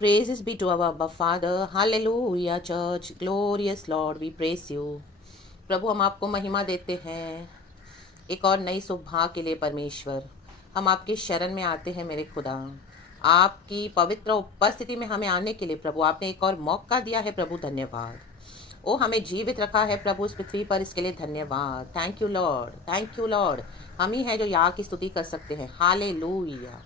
Praises be to our Abba Father. Hallelujah, church. Glorious Lord, we praise you. प्रभु हम आपको महिमा देते हैं एक और नई सुबह के लिए परमेश्वर। हम आपकी शरण में आते हैं मेरे खुदा। आपकी पवित्र उपस्थिति में हमें आने के लिए प्रभु आपने एक और मौका दिया है प्रभु, धन्यवाद। ओ हमें जीवित रखा है प्रभु इस पृथ्वी पर, इसके लिए धन्यवाद। Thank you Lord, thank you Lord. हम ही हैं जो यहाँ की स्तुति कर सकते हैं। हालेलुया।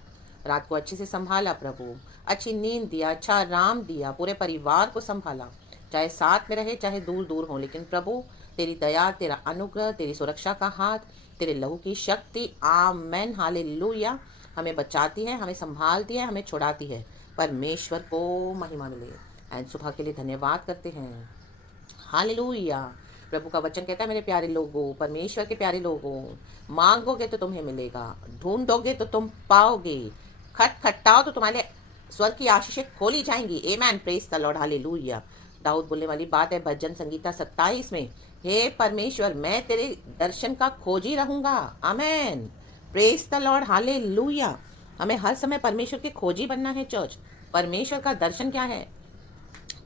रात को अच्छे से संभाला प्रभु, अच्छी नींद दिया, अच्छा आराम दिया, पूरे परिवार को संभाला, चाहे साथ में रहे चाहे दूर दूर हो, लेकिन प्रभु तेरी दया, तेरा अनुग्रह, तेरी सुरक्षा का हाथ, तेरे लहू की शक्ति, आमेन, हालेलुया, हमें बचाती है, हमें संभालती है, हमें छुड़ाती है। परमेश्वर को महिमा मिले। एंड सुबह के लिए धन्यवाद करते हैं। हालेलुया। प्रभु का वचन कहता है मेरे प्यारे लोगों, परमेश्वर के प्यारे लोगों, मांगोगे तो तुम्हें मिलेगा, ढूंढोगे तो तुम पाओगे, खटखटाओ तो तुम्हारे स्वर्ग की आशीषें खोली जाएंगी। Amen, praise the Lord, hallelujah. Daud बोलने वाली बात है भजन संगीता 27 में, हे परमेश्वर मैं तेरे दर्शन का खोजी रहूंगा। आमेन, प्रेज द लॉर्ड, हालेलुया। हमें हर समय परमेश्वर के खोजी बनना है चर्च। परमेश्वर का दर्शन क्या है?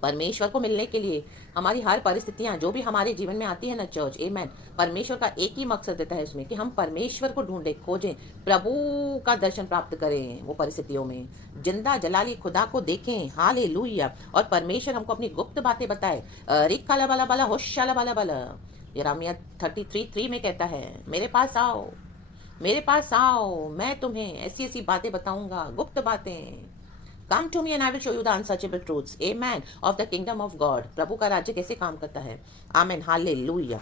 परमेश्वर को मिलने के लिए हमारी हर परिस्थितियां जो भी हमारे जीवन में आती है ना चर्च, आमेन, परमेश्वर का एक ही मकसद देता है उसमें कि हम परमेश्वर को ढूंढें, खोजें, प्रभु का दर्शन प्राप्त करें। वो परिस्थितियों में जिंदा जलाली खुदा को देखें। हालेलुया। और परमेश्वर हमको अपनी गुप्त बातें बताए। रिक्काला बाला बाला होशाला बाला बाला, यिर्मयाह 33:3 में कहता है, मेरे पास आओ, मेरे पास आओ, मैं तुम्हें ऐसी ऐसी बातें बताऊंगा, गुप्त बातें। Come to me and I will show you the unsearchable truths, amen, of the kingdom of God। प्रभु का राज्य कैसे काम करता है। Amen, hallelujah.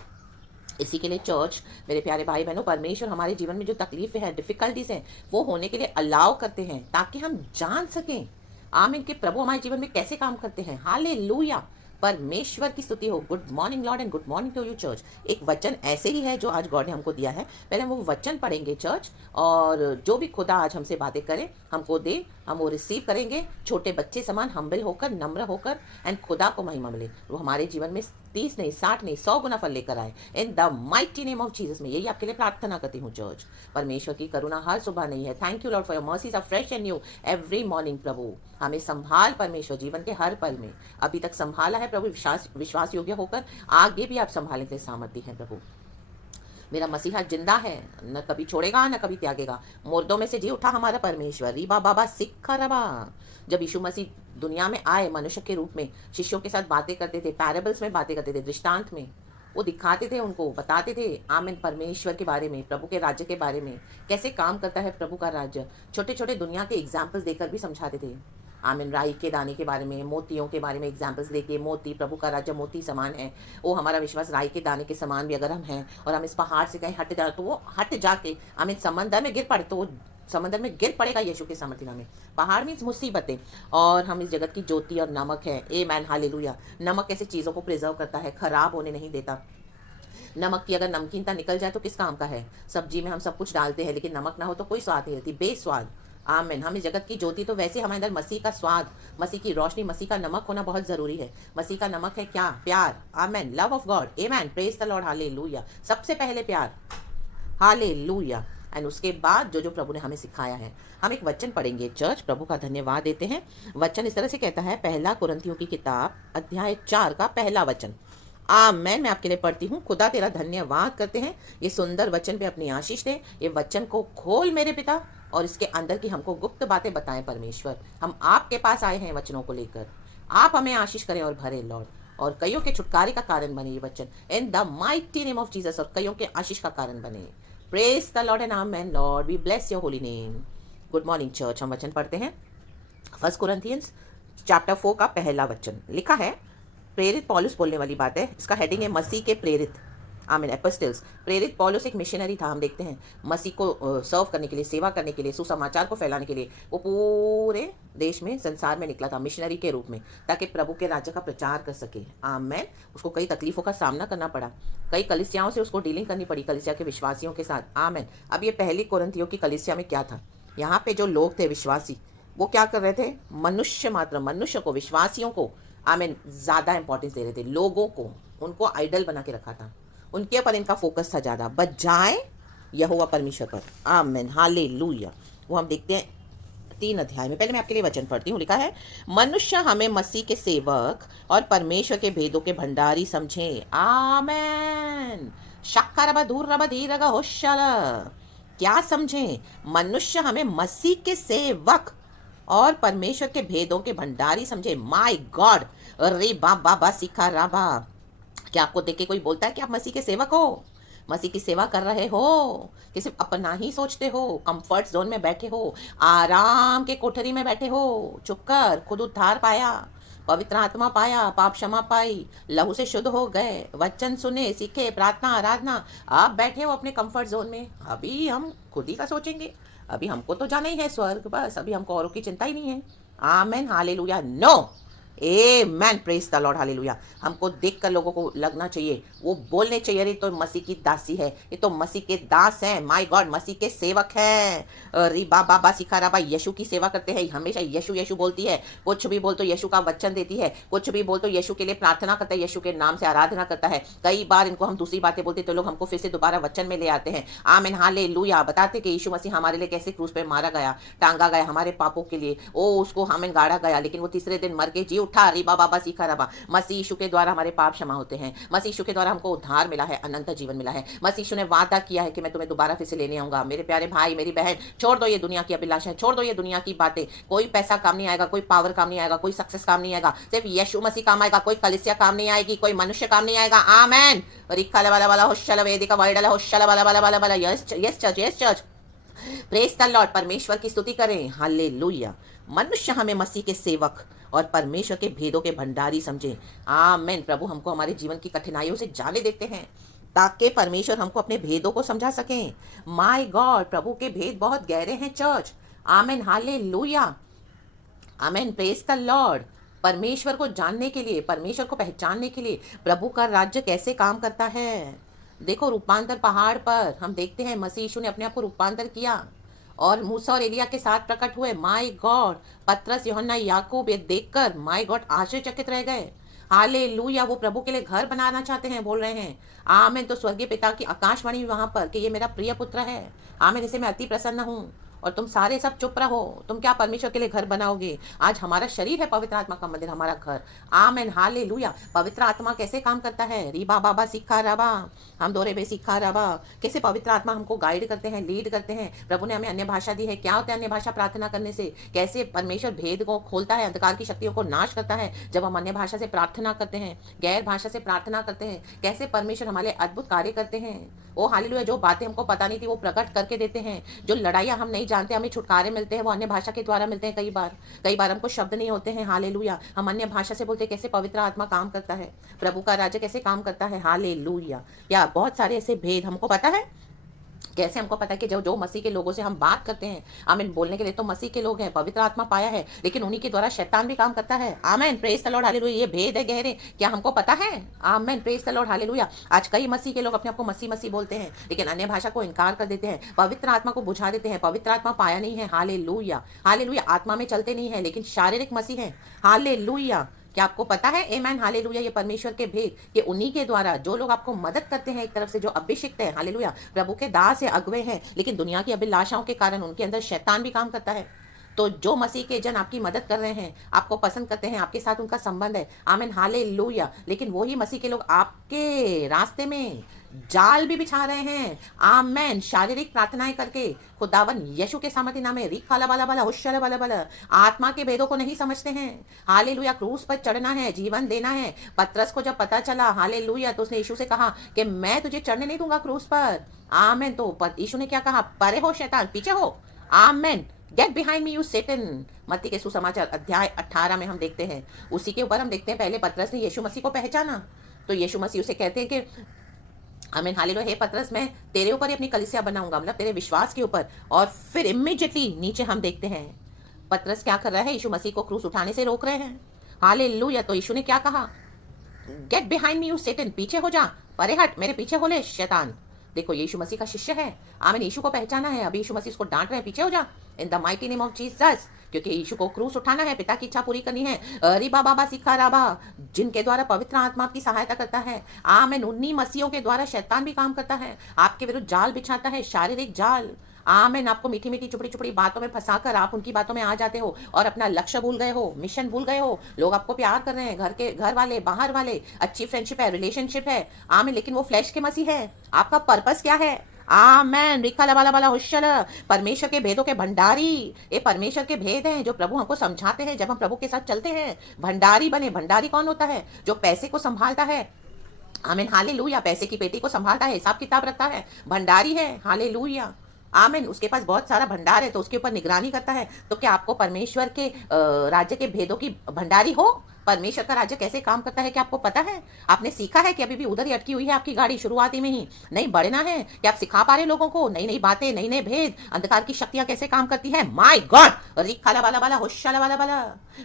इसी के लिए चर्च, मेरे प्यारे भाई बहनों, परमेश्वर हमारे जीवन में जो तकलीफें हैं, डिफिकल्टीज हैं, वो होने के लिए अलाउ करते हैं ताकि हम जान सकें, आमीन, कि प्रभु हमारे जीवन में कैसे काम करते हैं। हालेलुया। परमेश्वर की स्तुति हो। Good morning lord and good morning to you church. एक वचन ऐसे ही है जो आज गॉड ने हमको दिया है। पहले हम वो वचन पढ़ेंगे चर्च, और जो भी खुदा आज हमसे बातें करे, हमको दे, हम वो रिसीव करेंगे छोटे बच्चे समान, हम्बल होकर, नम्र होकर, एंड खुदा को महिमा मिले। वो हमारे जीवन में 30 नहीं, 60 नहीं, 100 गुना फल लेकर आए इन the mighty name of Jesus में। यही आपके लिए प्रार्थना करती हूँ चर्च। परमेश्वर की करुणा हर सुबह नहीं है। Thank you Lord for your mercies are fresh and new every morning. प्रभु हमें संभाल परमेश्वर, जीवन के हर पल में अभी तक संभाला है प्रभु, विश्वास योग्य होकर आगे भी आप संभालने के सामर्थ्य हैं प्रभु। मेरा मसीहा जिंदा है, न कभी छोड़ेगा न कभी त्यागेगा। मुर्दों में से जी उठा हमारा परमेश्वर। रीबा बाबा सिक्खा रबा। जब यीशु मसीह दुनिया में आए मनुष्य के रूप में, शिष्यों के साथ बातें करते थे, पैराबल्स में बातें करते थे, दृष्टांत में वो दिखाते थे, उनको बताते थे, आमीन, परमेश्वर के बारे में, प्रभु के राज्य के बारे में, कैसे काम करता है प्रभु का राज्य। छोटे छोटे दुनिया के एग्जाम्पल्स देकर भी समझाते थे। आमीन, राई के दाने के बारे में, मोतियों के बारे में एग्जाम्पल्स देके, मोती, प्रभु का राज्य मोती समान है। वो हमारा विश्वास राई के दाने के समान भी अगर हम हैं और हम इस पहाड़ से कहीं हट जाए तो वो हट जाके आमीन समंदर में गिर पड़े तो वो समंदर में गिर पड़ेगा यीशु के सामर्थ्य में। पहाड़ मीन्स मुसीबतें, और हम इस जगत की ज्योति और नमक है। Amen, hallelujah. नमक ऐसे चीज़ों को प्रिजर्व करता है, खराब होने नहीं देता। नमक की अगर नमकीनता निकल जाए तो किस काम का है। सब्जी में हम सब कुछ डालते हैं लेकिन नमक ना हो तो कोई स्वाद नहीं रहती, बेस्वाद। आमेन। हम इस जगत की ज्योति, तो वैसे हमारे अंदर मसीह का स्वाद, मसीह की रोशनी, मसीह का नमक होना बहुत जरूरी है। मसीह का नमक है क्या? प्यार। Amen, love of God. Amen, praise the Lord, hallelujah. सबसे पहले प्यार, हालेलुया। एंड उसके बाद जो जो प्रभु ने हमें सिखाया है, हम एक वचन पढ़ेंगे चर्च, प्रभु का धन्यवाद देते हैं। वचन इस तरह से कहता है, पहला कुरिन्थियों की किताब अध्याय 4 का पहला वचन। आमेन, मैं आपके लिए पढ़ती हूँ। खुदा तेरा धन्यवाद करते हैं, ये सुंदर वचन पे अपनी आशीष दे। ये वचन को खोल मेरे पिता, और इसके अंदर की हमको गुप्त बातें बताएं परमेश्वर। हम आपके पास आए हैं वचनों को लेकर, आप हमें आशीष करें और भरे लॉर्ड, और कईयों के छुटकारे का कारण बने ये वचन in the mighty name of Jesus, और कईयों के आशीष का कारण बने। Praise the Lord and amen Lord, we bless your holy name. Good morning church. हम वचन पढ़ते हैं। 1 कुरिन्थियंस चैप्टर 4 का पहला वचन लिखा है। प्रेरित पौलुस बोलने वाली बात है। इसका हेडिंग है मसीह के प्रेरित। आमीन, एपोस्टल्स। प्रेरित पौलुस एक मिशनरी था। हम देखते हैं मसीह को सर्व करने के लिए, सेवा करने के लिए, सुसमाचार को फैलाने के लिए वो पूरे देश में, संसार में निकला था मिशनरी के रूप में, ताकि प्रभु के राज्य का प्रचार कर सके। आमीन। उसको कई तकलीफों का सामना करना पड़ा, कई कलीसियाओं से उसको डीलिंग करनी पड़ी, कलीसिया के विश्वासियों के साथ। आमीन। अब ये पहली कुरिन्थियों की कलीसिया में क्या था, यहाँ पे जो लोग थे विश्वासी, वो क्या कर रहे थे? मनुष्य मात्र, मनुष्य को, विश्वासियों को आमीन ज़्यादा इंपॉर्टेंस दे रहे थे। लोगों को, उनको आइडल बना के रखा था, उनके ऊपर इनका फोकस था ज़्यादा, बजाय यहोवा परमेश्वर पर। आमीन, हालेलुया। वो हम देखते हैं 3 अध्याय में। पहले मैं आपके लिए वचन पढ़ती हूँ। लिखा है, मनुष्य हमें मसीह के सेवक और परमेश्वर के भेदों के भंडारी समझे। आमेन। शक्का रबा दूर रबा धीर रगा होशल। क्या समझे? मनुष्य हमें मसीह के सेवक और परमेश्वर के भेदों के भंडारी समझे। My God. अरे बाबा सिखा राबा। क्या आपको देख के कोई बोलता है कि आप मसीह के सेवक हो, मसीह की सेवा कर रहे हो, कि सिर्फ अपना ही सोचते हो, कंफर्ट जोन में बैठे हो, आराम के कोठरी में बैठे हो, चुप कर, खुद उद्धार पाया, पवित्र आत्मा पाया, पाप क्षमा पाई, लहू से शुद्ध हो गए, वचन सुने, सीखे, प्रार्थना आराधना, आप बैठे हो अपने कंफर्ट जोन में। अभी हम खुद ही का सोचेंगे, अभी हमको तो जाना ही है स्वर्ग, बस अभी हमको औरों की चिंता ही नहीं है। Amen hallelujah. No amen, praise the Lord hallelujah. हमको देखकर लोगों को लगना चाहिए, वो बोलने चाहिए, अरे तो मसीह की दासी है, ये तो मसीह के दास हैं, माय गॉड, मसीह के सेवक हैं। अरे बाबा सिखा रहा, यीशु की सेवा करते हैं, हमेशा यीशु यीशु बोलती है, कुछ भी बोल तो यीशु का वचन देती है, कुछ भी बोल तो यीशु के लिए प्रार्थना करता है, यीशु के नाम से आराधना करता है। कई बार इनको हम दूसरी बातें बोलते तो लोग हमको फिर से दोबारा वचन में ले आते हैं। आमीन हालेलुया। बताते कि यीशु मसीह हमारे लिए कैसे क्रूस पे मारा गया, टांगा गया हमारे पापों के लिए, ओ उसको हमें गाड़ा गया, लेकिन वो तीसरे दिन मर के जी उठा। अरे बाबा सिखा रबा। मसीह यीशु के द्वारा हमारे पाप क्षमा होते हैं, मसीह यीशु के द्वारा हमको उद्धार मिला है, अनंत जीवन मिला है। मसीह यीशु ने वादा किया है कि मैं तुम्हें दोबारा फिर से लेने आऊंगा। मेरे प्यारे भाई मेरी बहन, छोड़ दो ये दुनिया की अभिलाषाएं, छोड़ दो ये दुनिया की बातें। कोई पैसा काम नहीं आएगा, कोई पावर काम नहीं आएगा, कोई सक्सेस काम नहीं आएगा, सिर्फ यीशु मसीह काम आएगा। कोई कलीसिया काम नहीं आएगी, कोई मनुष्य काम नहीं आएगा। आमेन। रिक्खा वाला वाला होशल वेदिका वाइडला होशल वाला वाला वाला वाला। Yes church, yes church. Praise the Lord. परमेश्वर की स्तुति करें। हालेलुया। मनुष्य हमें मसीह के सेवक और परमेश्वर के भेदों के भंडारी समझे। आमेन। प्रभु हमको हमारे जीवन की कठिनाइयों से जाने देते हैं ताकि परमेश्वर हमको अपने भेदों को समझा सकें। माय गॉड, प्रभु के भेद बहुत गहरे हैं church. Amen hallelujah. Amen, praise the Lord. परमेश्वर को जानने के लिए, परमेश्वर को पहचानने के लिए, प्रभु का राज्य कैसे काम करता है। देखो रूपांतर पहाड़ पर हम देखते हैं मसीह यीशु ने अपने आप को रूपांतर किया और मूसा और एलिया के साथ प्रकट हुए। माय गॉड, पतरस यूहन्ना याकूब ये देखकर माय गॉड आश्चर्यचकित रह गए। हालेलुया। वो प्रभु के लिए घर बनाना चाहते हैं, बोल रहे हैं आमीन। तो स्वर्गीय पिता की आकाशवाणी वहां पर कि ये मेरा प्रिय पुत्र है, आमीन, इसे मैं अति प्रसन्न हूँ। और तुम सारे सब चुप रहो, तुम क्या परमेश्वर के लिए घर बनाओगे। आज हमारा शरीर है पवित्र आत्मा का मंदिर, हमारा घर। Amen hallelujah. पवित्र आत्मा कैसे काम करता है। रीबा बाबा सिखा रबा, हम दोरे बे सिखा रबा। कैसे पवित्र आत्मा हमको गाइड करते हैं, लीड करते हैं। प्रभु ने हमें अन्य भाषा दी है। क्या होता है अन्य भाषा प्रार्थना करने से? कैसे परमेश्वर भेद को खोलता है, अंधकार की शक्तियों को नाश करता है जब हम अन्य भाषा से प्रार्थना करते हैं, गैर भाषा से प्रार्थना करते हैं। कैसे परमेश्वर हमारे अद्भुत कार्य करते हैं। ओ हालेलुया। जो बातें हमको पता नहीं थी वो प्रकट करके देते हैं। जो लड़ाइयाँ हम नहीं जानते, हमें छुटकारे मिलते हैं, वो अन्य भाषा के द्वारा मिलते हैं। कई बार हमको शब्द नहीं होते हैं। हालेलुया। हम अन्य भाषा से बोलते हैं। कैसे पवित्र आत्मा काम करता है, प्रभु का राज्य कैसे काम करता है। हालेलुया। या बहुत सारे ऐसे भेद हमको पता है। कैसे हमको पता है कि जो मसीह के लोगों से हम बात करते हैं, आमीन, बोलने के लिए तो मसीह के लोग हैं, पवित्र आत्मा पाया है, लेकिन उन्हीं के द्वारा शैतान भी काम करता है। आमीन, प्रेज द लॉर्ड हालेलुया। ये भेद है गहरे, क्या हमको पता है। आमीन, प्रेज द लॉर्ड हालेलुया। आज कई मसीह के लोग अपने आप को मसीह मसीह बोलते हैं, लेकिन अन्य भाषा को इनकार कर देते हैं, पवित्र आत्मा को बुझा देते हैं, पवित्र आत्मा पाया नहीं है। Hallelujah hallelujah. आत्मा में चलते नहीं है, लेकिन शारीरिक मसीह है। हालेलुया। क्या आपको पता है आमेन हालेलुया। ये परमेश्वर के भेद, ये उन्हीं के द्वारा जो लोग आपको मदद करते हैं, एक तरफ से जो अभिषिक्त है, हालेलुया, प्रभु के दास है, अगुवे हैं, लेकिन दुनिया की अभिलाषाओं के कारण उनके अंदर शैतान भी काम करता है। तो जो मसीह के जन आपकी मदद कर रहे हैं, आपको पसंद करते हैं, आपके साथ उनका संबंध है, आमीन हालेलुया, लेकिन वही मसीह के लोग आपके रास्ते में जाल भी बिछा रहे हैं। आमेन। शारीरिक प्रार्थनाएं करके खुदावन यीशु के सामर्थ्य नाम में रिखाला बाला बाला होशला बाला बाला आत्मा के भेदों को नहीं समझते हैं। हालेलुया। क्रूस पर चढ़ना है, जीवन देना है। पतरस को जब पता चला, हालेलुया, तो उसने यीशु से कहा कि मैं तुझे चढ़ने नहीं दूंगा क्रूस पर। आमेन। तो यीशु ने क्या कहा? परे हो शैतान, पीछे हो। आमेन। गेट बिहाइंड मी यू सेटन। मत्ती के सुसमाचार अध्याय 18 में हम देखते हैं, उसी के ऊपर हम देखते हैं पहले पतरस ने यीशु मसीह को पहचाना, तो यीशु मसीह उसे कहते हैं कि आमीन हालेलुया, हे पतरस, मैं तेरे ऊपर ही अपनी कलीसिया बनाऊंगा, मतलब तेरे विश्वास के ऊपर। और फिर इमीडिएटली नीचे हम देखते हैं पतरस क्या कर रहा है, यीशु मसीह को क्रूस उठाने से रोक रहे हैं। हालेलुया। तो यीशु ने क्या कहा? गेट बिहाइंड मी यू सेटन, पीछे हो जा, परे हट, मेरे पीछे हो ले शैतान। देखो यीशु मसीह का शिष्य है, आमीन, यीशु को पहचाना है। अभी यीशु मसीह उसको डांट रहे हैं, पीछे हो जा, इन the mighty name of Jesus, क्योंकि यीशु को क्रूस उठाना है, पिता की इच्छा पूरी करनी है। अरे बाबा सिखा राबा, जिनके द्वारा पवित्र आत्मा आपकी सहायता करता है, आमीन, उन्हीं मसीहों के द्वारा शैतान भी काम करता है, आपके विरुद्ध जाल बिछाता है, शारीरिक जाल। आमेन। आपको मीठी मीठी चुपड़ी चुपड़ी बातों में फंसाकर आप उनकी बातों में आ जाते हो और अपना लक्ष्य भूल गए हो, मिशन भूल गए हो। लोग आपको प्यार कर रहे हैं, घर वाले, बाहर वाले, अच्छी फ्रेंडशिप है, रिलेशनशिप है, आमेन, लेकिन वो फ्लैश के मसीह है। आपका पर्पस क्या है? आमेन। रिखा लबाला बाला हुशल, परमेश्वर के भेदों के भंडारी। ये परमेश्वर के भेद हैं जो प्रभु हमको समझाते हैं जब हम प्रभु के साथ चलते हैं। भंडारी बने। भंडारी कौन होता है? जो पैसे को संभालता है। आमीन, हालेलुया। पैसे की पेटी को संभालता है, हिसाब किताब रखता है, भंडारी है। हालेलुया, आमीन। उसके पास बहुत सारा भंडार है तो उसके ऊपर निगरानी करता है। तो क्या आपको परमेश्वर के राज्य के भेदों की भंडारी हो? परमेश्वर का राज्य कैसे काम करता है क्या आपको पता है? आपने सीखा है कि अभी भी उधर ही अटकी हुई है आपकी गाड़ी शुरुआती में ही? नहीं बढ़ना है कि आप सिखा पा रहे लोगों को नई नई बातें, नई नए भेद, अंधकार की शक्तियां कैसे काम करती है? माय गॉड, रिखाला वाला वाला होशाला वाला वाला,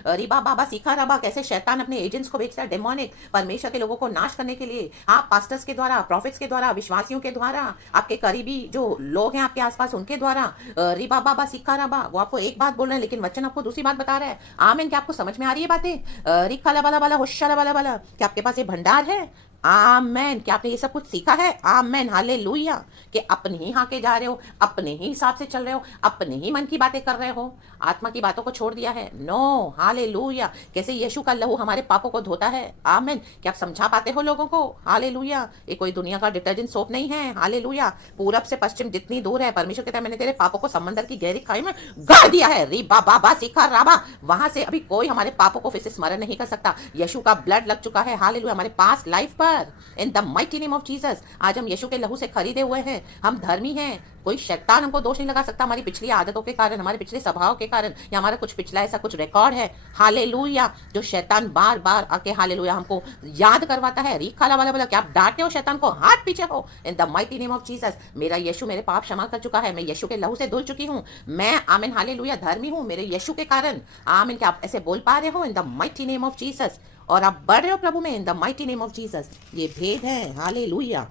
रिबा बाबा सीखा रबा, कैसे शैतान अपने एजेंट्स को भेजता है डेमोनिक, परमेश्वर के लोगों को नाश करने के लिए। आप पास्टर्स के द्वारा, प्रॉफिट्स के द्वारा, विश्वासियों के द्वारा, आपके करीबी जो लोग हैं आपके आसपास उनके द्वारा। रिबा बाबा सीखा रबा, वो आपको एक बात बोल रहे हैं लेकिन वचन आपको दूसरी बात बता रहा है। आमीन। क्या आपको समझ में आ रही है बातें? रिखाला वाला वाला होशाला वाला वाला, क्या आपके पास ये भंडार है? आमेन। क्या आपने ये सब कुछ सीखा है? Amen, hallelujah. कि अपने ही हाके जा रहे हो, अपने ही हिसाब से चल रहे हो, अपने ही मन की बातें कर रहे हो, आत्मा की बातों को छोड़ दिया है? No, hallelujah. कैसे यीशु का लहू हमारे पापों को धोता है? आमेन। क्या आप समझा पाते हो लोगों को? हालेलुया। ये कोई दुनिया का डिटर्जेंट सोप नहीं है। हालेलुया। पूरब से पश्चिम जितनी दूर है, परमेश्वर कहता है मैंने तेरे पापों को समंदर की गहरी खाई में गाड़ दिया है। री बाबा बा सिखा राबा, वहां से अभी कोई हमारे पापों को फिर से स्मरण नहीं कर सकता। यीशु का ब्लड लग चुका है, हालेलुया, हमारे पास लाइफ पर। इन the mighty name of Jesus, आज हम यीशु के लहू से खरीदे हुए हैं। हम धर्मी हैं। कोई शैतान हमको दोष नहीं लगा सकता हमारी पिछली आदतों के कारण, हमारे पिछले स्वभाव के कारण, या हमारा कुछ पिछला ऐसा कुछ रिकॉर्ड है, हालेलुया, जो शैतान बार बार आके हालेलुया हमको याद करवाता है। रीखाला वाला बोला क्या आप डांटते हो शैतान को? हाथ पीछे हो। इन the mighty name of Jesus, मेरा यीशु मेरे पाप क्षमा कर चुका है। मैं यीशु के लहू से धुल चुकी हूँ। मैं आमीन हालेलुया धर्मी हूँ मेरे यीशु के कारण। आमीन। क्या आप ऐसे बोल पा रहे हो? इन the mighty name of Jesus. और आप बढ़ रहे हो प्रभु में, इन the mighty name of Jesus. ये भेद है, हालेलुया,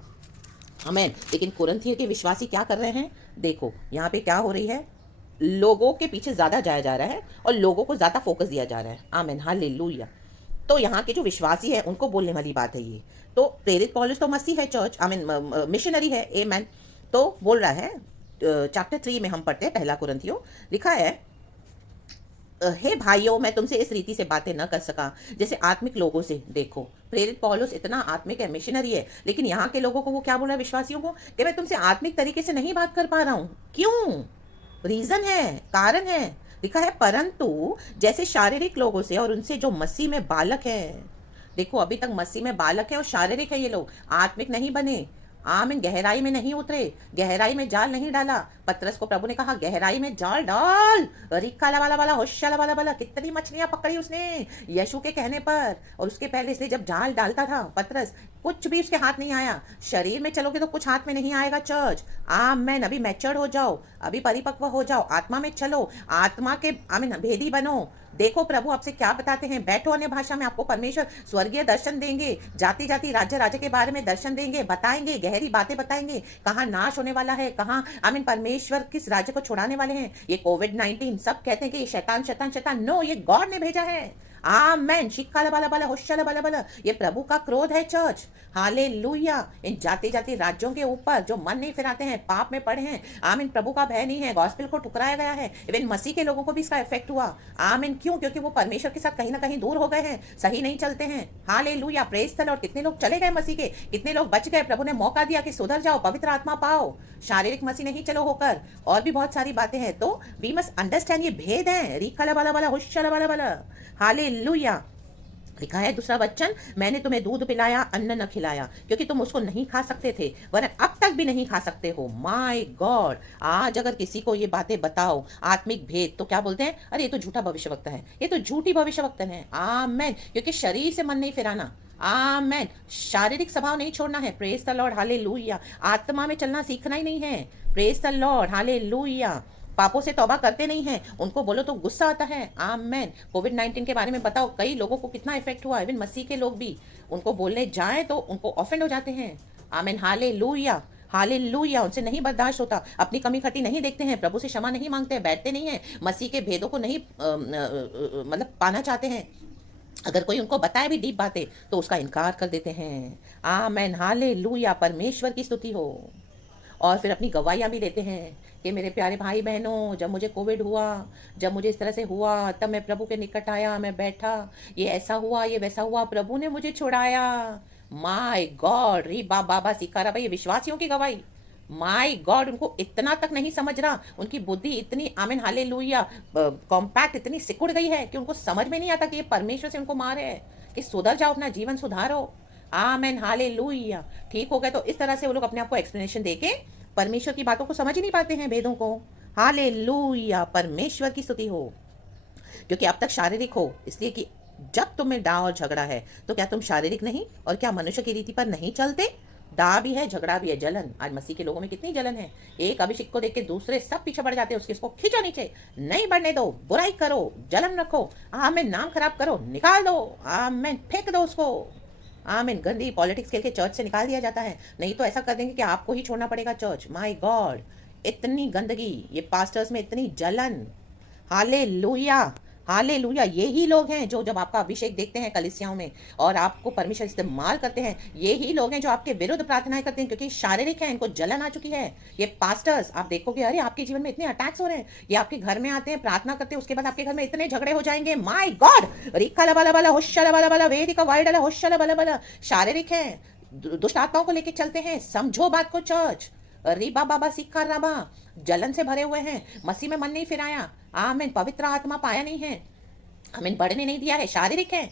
आमीन। लेकिन कुरिन्थियों के विश्वासी क्या कर रहे हैं? देखो यहाँ पे क्या हो रही है, लोगों के पीछे ज्यादा जाया जा रहा है और लोगों को ज्यादा फोकस दिया जा रहा है। आमीन, हालेलुया। तो यहाँ के जो विश्वासी है उनको बोलने वाली बात है ये। तो प्रेरित पौलुस तो मसीह है, चर्च आमीन मिशनरी है, आमीन। तो बोल रहा है, चैप्टर 3 में हम पढ़ते हैं, पहला कुरिन्थियों, लिखा है, हे भाइयों, मैं तुमसे इस रीति से बातें न कर सका जैसे आत्मिक लोगों से। देखो प्रेरित पौलुस इतना आत्मिक है, मिशनरी है, लेकिन यहाँ के लोगों को वो क्या बोल रहा है, विश्वासियों को, कि मैं तुमसे आत्मिक तरीके से नहीं बात कर पा रहा हूँ। क्यों? रीजन है, कारण है। लिखा है परंतु जैसे शारीरिक लोगों से और उनसे जो मसीह में बालक है। देखो अभी तक मसीह में बालक है और शारीरिक है ये लोग, आत्मिक नहीं बने। आमीन। गहराई में नहीं उतरे, गहराई में जाल नहीं डाला। पतरस को प्रभु ने कहा गहराई में जाल डाल। रिक्का वाला वाला होशाला वाला वाला, कितनी मछलियां पकड़ी उसने यीशु के कहने पर। और उसके पहले इसलिए जब जाल डालता था पतरस, कुछ भी उसके हाथ नहीं आया। शरीर में चलोगे तो कुछ हाथ में नहीं आएगा चर्च। आमीन। अभी मैच्योर हो जाओ, अभी परिपक्व हो जाओ, आत्मा में चलो, आत्मा के आमीन भेदी बनो। देखो प्रभु आपसे क्या बताते हैं। बैठो अन्य भाषा में, आपको परमेश्वर स्वर्गीय दर्शन देंगे, जाति जाति राज्य राज्य के बारे में दर्शन देंगे, बताएंगे, गहरी बातें बताएंगे, कहाँ नाश होने वाला है, कहाँ आमीन परमेश्वर किस राज्य को छुड़ाने वाले हैं। ये कोविड-19 सब कहते हैं कि ये शैतान शैतान शैतान, नो, ये गॉड ने भेजा है। आमेन। शिक्काला बाला बाला होशाला बाला बाला, ये प्रभु का क्रोध है चर्च। हालेलुया। इन जाति जाति राज्यों के ऊपर जो मन नहीं फिराते हैं, पाप में पड़े हैं, आमीन, प्रभु का भय नहीं है, गॉस्पेल को ठुकराया गया है। इवन मसीह के लोगों को भी इसका इफेक्ट हुआ। आमीन। क्यों? क्योंकि वो परमेश्वर के साथ कहीं ना कहीं दूर हो गए हैं, सही नहीं चलते हैं। Hallelujah, praise the Lord. कितने लोग चले गए मसीह के, कितने लोग बच गए। प्रभु ने मौका दिया कि सुधर जाओ, पवित्र आत्मा पाओ, शारीरिक मसीह नहीं चलो होकर। और भी बहुत सारी बातें हैं। तो वी मस्ट अंडरस्टैंड, ये भेद है। रीखाला वाला वाला होशाला वाला वाला, हालेलुया। लिखा है दूसरा वचन, मैंने तुम्हें दूध पिलाया, अन्न न खिलाया, क्योंकि तुम उसको नहीं खा सकते थे, वरन अब तक भी नहीं खा सकते हो। My God. आज अगर किसी को ये बातें बताओ, आत्मिक भेद, तो क्या बोलते हैं, अरे ये तो झूठा भविष्यवक्ता है, ये तो झूठी भविष्यवक्तन है। आमेन। क्योंकि शरीर से मन नहीं फिराना। आमेन। शारीरिक स्वभाव नहीं छोड़ना है। Praise the Lord, hallelujah. आत्मा में चलना सीखना ही नहीं है। Praise the Lord, hallelujah. पापों से तौबा करते नहीं हैं, उनको बोलो तो गुस्सा आता है। आमेन। कोविड-19 के बारे में बताओ, कई लोगों को कितना इफेक्ट हुआ, इवन मसीह के लोग भी, उनको बोलने जाएं तो उनको ऑफेंड हो जाते हैं। आमेन, हालेलुया, हालेलुया। उनसे नहीं बर्दाश्त होता, अपनी कमी खटी नहीं देखते हैं, प्रभु से क्षमा नहीं मांगते हैं, बैठते नहीं हैं, मसीह के भेदों को नहीं मतलब पाना चाहते हैं। अगर कोई उनको बताए भी डीप बातें तो उसका इनकार कर देते हैं। आमेन, हालेलुया। परमेश्वर की स्तुति हो। और फिर अपनी गवाहियां भी देते हैं कि मेरे प्यारे भाई बहनों, जब मुझे कोविड हुआ, जब मुझे इस तरह से हुआ, तब मैं प्रभु के निकट आया, मैं बैठा, ये ऐसा हुआ, ये वैसा हुआ, प्रभु ने मुझे छुड़ाया। माय गॉड, री बाबा सिखा रहा भाई, ये विश्वासियों की गवाही। माय गॉड, उनको इतना तक नहीं समझ रहा, उनकी बुद्धि इतनी आमीन हालेलुया कॉम्पैक्ट इतनी सिकुड़ गई है कि उनको समझ में नहीं आता कि ये परमेश्वर से उनको मार है, कि सुधर जाओ, अपना जीवन सुधारो। Amen hallelujah. ठीक हो गए। तो इस तरह से वो लोग अपने आप को एक्सप्लेनेशन देके परमेश्वर की बातों को समझ ही नहीं पाते हैं, भेदों को। हालेलुया, परमेश्वर की स्तुति हो। क्योंकि अब तक शारीरिक हो, इसलिए कि जब तुम्हें डा और झगड़ा है तो क्या तुम शारीरिक नहीं और क्या मनुष्य की रीति पर नहीं चलते? डा भी है, झगड़ा भी है, जलन। आज मसीह के लोगों में कितनी जलन है। एक अभिषेक को देख के दूसरे सब पीछे बढ़ जाते हैं, उसको खींचो नीचे, नहीं बढ़ने दो, बुराई करो, जलन रखो, आमेन, नाम खराब करो, निकाल दो, आमेन, फेंक दो उसको। आमीन। गंदी पॉलिटिक्स खेल के चर्च से निकाल दिया जाता है, नहीं तो ऐसा कर देंगे कि आपको ही छोड़ना पड़ेगा चर्च। माय गॉड, इतनी गंदगी, ये पास्टर्स में इतनी जलन। Hallelujah, hallelujah. यही लोग हैं जो जब आपका अभिषेक देखते हैं कलीसियाओं में और आपको परमेश्वर इस्तेमाल करते हैं, यही लोग हैं जो आपके विरुद्ध प्रार्थनाएं करते हैं, क्योंकि शारीरिक है, इनको जलन आ चुकी है। ये पास्टर्स आप देखोगे, अरे आपके जीवन में इतने अटैक्स हो रहे हैं, ये आपके घर में आते हैं, प्रार्थना करते हैं, उसके बाद आपके घर में इतने झगड़े हो जाएंगे। माय गॉड, रिक्का बला बला होशला बला बला, वेदिका वाइडला होशला बला बला। शारीरिक है, दुष्ट आत्माओं को लेके चलते हैं। समझो बात को चर्च। रीबा बाबा सिखा रबा, जलन से भरे हुए हैं, मसीह में मन नहीं फिराया, आमीन, पवित्र आत्मा पाया नहीं है, आमीन, बढ़ने नहीं दिया है, शारीरिक है।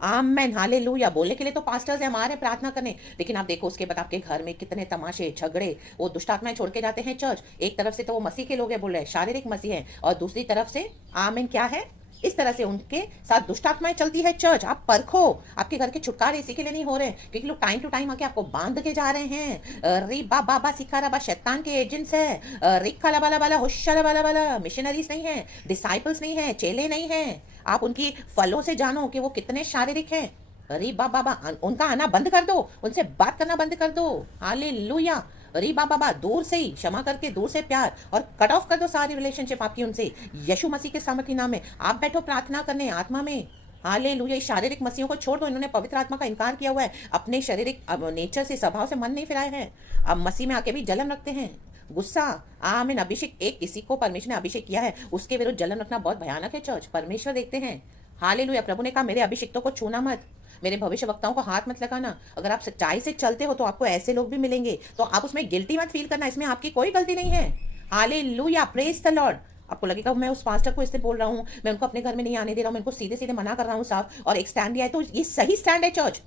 आमीन हालेलुया। बोलने के लिए तो पास्टर्स है, हमारे प्रार्थना करने, लेकिन आप देखो उसके बाद आपके घर में कितने तमाशे, झगड़े, वो दुष्ट आत्माएं छोड़ के जाते हैं चर्च। एक तरफ से तो वो मसीह के लोग हैं, बोल रहे हैं शारीरिक मसीह है, और दूसरी तरफ से आमीन क्या है, इस तरह से उनके साथ दुष्ट आत्माएं चलती है चर्च। आप परखो, आपके घर के छुटकारे इसी के लिए नहीं हो रहे हैं क्योंकि लोग टाइम टू टाइम आके आपको बांध के जा रहे हैं। री बाबा सिखा रबा, शैतान के एजेंट्स है। रिक्का लबाला बाला होशा बाला बाला, मिशनरीज नहीं है, डिसाइपल्स नहीं है, चेले नहीं है। आप उनकी फलों से जानो कि वो कितने शारीरिक हैं। अरे बाबा, उनका आना बंद कर दो, उनसे बात करना बंद कर दो। हालेलुया। अरे बाबा, दूर से ही क्षमा करके, दूर से प्यार, और कट ऑफ कर दो सारी रिलेशनशिप आपकी उनसे, यीशु मसीह के सामर्थ्य नाम में। आप बैठो प्रार्थना करने आत्मा में। हालेलुया। शारीरिक मसीहों को छोड़ दो, इन्होंने पवित्र आत्मा का इनकार किया हुआ है, अपने शारीरिक नेचर से, स्वभाव से मन नहीं फिराए हैं। अब मसीह में आके भी जलन रखते हैं, गुस्सा। आमीन। अभिषेक, एक किसी को परमेश्वर ने अभिषेक किया है, उसके विरुद्ध जलन रखना बहुत भयानक है चर्च। परमेश्वर देखते हैं। हालेलुया। प्रभु ने कहा मेरे अभिषिक्तों को छूना मत, मेरे भविष्य वक्ताओं को हाथ मत लगाना। अगर आप सच्चाई से चलते हो तो आपको ऐसे लोग भी मिलेंगे, तो आप उसमें गिल्टी मत फील करना, इसमें आपकी कोई गलती नहीं है। Hallelujah, praise the Lord. आपको लगेगा मैं उस पास्टर को इससे बोल रहा हूँ, मैं उनको अपने घर में नहीं आने दे रहा हूँ, मैं उनको सीधे सीधे मना कर रहा हूँ साफ, और एक स्टैंड लिया है, तो ये सही स्टैंड है चर्च।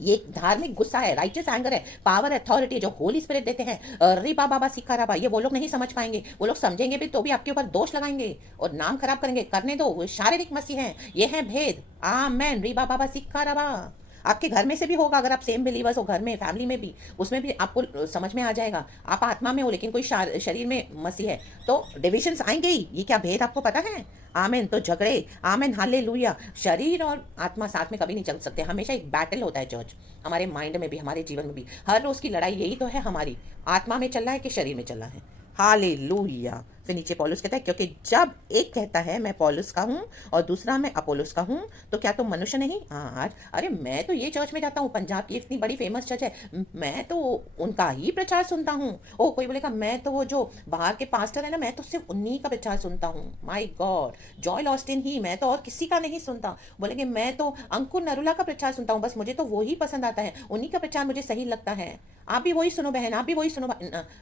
ये धार्मिक गुस्सा है, राइटियस एंगर है, पावर अथॉरिटी जो होली स्पिरिट देते हैं। री बाबा सिखा रबा, ये वो लोग नहीं समझ पाएंगे, वो लोग समझेंगे भी तो भी आपके ऊपर दोष लगाएंगे और नाम खराब करेंगे। करने दो, वो शारीरिक मसीह हैं, ये है भेद। आमेन। री बाबा सिखा रबा। आपके घर में से भी होगा, अगर आप सेम बिलीवर्स हो, घर में, फैमिली में भी, उसमें भी आपको समझ में आ जाएगा। आप आत्मा में हो लेकिन कोई शरीर में मसीह है, तो डिविजन्स आएंगे ही। ये क्या भेद आपको पता है? आमेन। तो झगड़े, आमेन हालेलुया। शरीर और आत्मा साथ में कभी नहीं चल सकते, हमेशा एक बैटल होता है चर्च। हमारे माइंड में भी, हमारे जीवन में भी, हर रोज की लड़ाई यही तो है हमारी, आत्मा में चल रहा है कि शरीर में चल रहा है। हालेलुया। फिर नीचे पौलुस कहता है क्योंकि जब एक कहता है मैं पौलुस का हूँ और दूसरा मैं अपोलोस का हूँ, तो क्या तुम मनुष्य नहीं? हाँ, अरे मैं तो ये चर्च में जाता हूँ, पंजाब की इतनी बड़ी फेमस चर्च है, मैं तो उनका ही प्रचार सुनता हूँ। ओ कोई बोलेगा मैं तो वो जो बाहर के पास्टर है ना, मैं तो सिर्फ उन्हीं का प्रचार सुनता हूँ। माय गॉड, जॉयल ऑस्टिन ही, मैं तो और किसी का नहीं सुनता। बोलेंगे मैं तो अंकुर नरुला का प्रचार सुनता हूँ, बस मुझे तो वो ही पसंद आता है, उन्हीं का प्रचार मुझे सही लगता है। आप भी वही सुनो बहन, आप भी वही सुनो।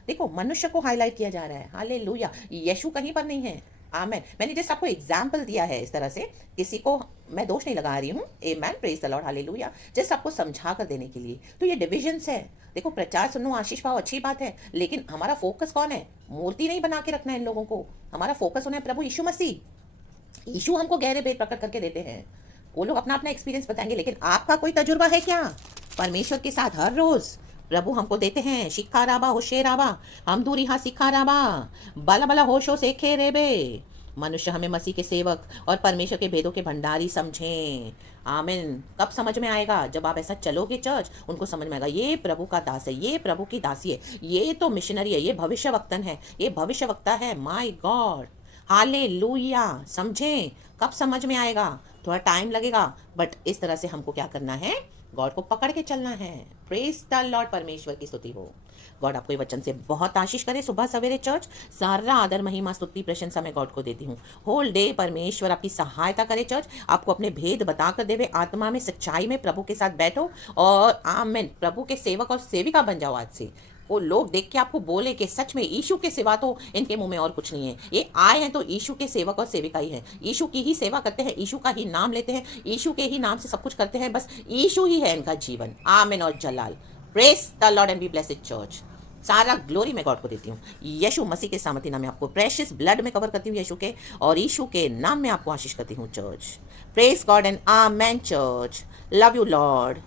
देखो मनुष्य को हाईलाइट किया जा रहा है। हालेलुया। यीशु कहीं पर नहीं है। आमेन। मैंने जस्ट आपको एग्जाम्पल दिया है इस तरह से, किसी को मैं दोष नहीं लगा रही हूँ। Amen, praise the Lord, hallelujah. Just आपको समझा कर देने के लिए। तो ये डिविजन्स है। देखो प्रचार सुनो, आशीष पाओ, अच्छी बात है, लेकिन हमारा फोकस कौन है? मूर्ति नहीं बना के रखना है इन लोगों को, हमारा फोकस होना है प्रभु यीशु मसीह। यीशु हमको गहरे भेद प्रकट करके देते हैं, वो लोग अपना अपना एक्सपीरियंस बताएंगे, लेकिन आपका कोई तजुर्बा है क्या परमेश्वर के साथ? हर रोज प्रभु हमको देते हैं शिखा राबा होशे राबा, हम दूरी हा सिखा राबा, बला बला होशो से खे रेबे। मनुष्य हमें मसीह के सेवक और परमेश्वर के भेदों के भंडारी समझें। आमीन। कब समझ में आएगा? जब आप ऐसा चलोगे चर्च, उनको समझ में आएगा ये प्रभु का दास है, ये प्रभु की दासी है, ये तो मिशनरी है, ये भविष्य वक्तन है, ये भविष्य वक्ता है। My God, hallelujah. समझें? कब समझ में आएगा? थोड़ा टाइम लगेगा, बट इस तरह से हमको क्या करना है? गॉड को पकड़ के चलना है। प्रेज द लॉर्ड, परमेश्वर की स्तुति हो। गॉड आपको ये वचन से बहुत आशीष करे। सुबह सवेरे चर्च, सारा आदर महिमा स्तुति प्रशंसा मैं गॉड को देती हूँ। होल डे परमेश्वर आपकी सहायता करे। चर्च आपको अपने भेद बताकर देवे। आत्मा में सच्चाई में प्रभु के साथ बैठो और आमेन, प्रभु के सेवक और सेविका बन जाओ। आज से वो लोग देख के आपको बोले कि सच में यीशु के सिवा तो इनके मुंह में और कुछ नहीं है। ये आए हैं तो यीशु के सेवक और सेविका ही हैं। यीशु की ही सेवा करते हैं, यीशु का ही नाम लेते हैं, यीशु के ही नाम से सब कुछ करते हैं। बस यीशु ही है इनका जीवन। आमीन और जलाल। Praise the Lord and be blessed church. सारा ग्लोरी मैं गॉड को देती हूँ। यीशु मसीह के सामर्थ्य नाम में आपको प्रेशियस ब्लड में कवर करती हूँ यीशु के, और यीशु के नाम में आपको आशीष करती हूँ church. Praise God and amen church. Love you Lord.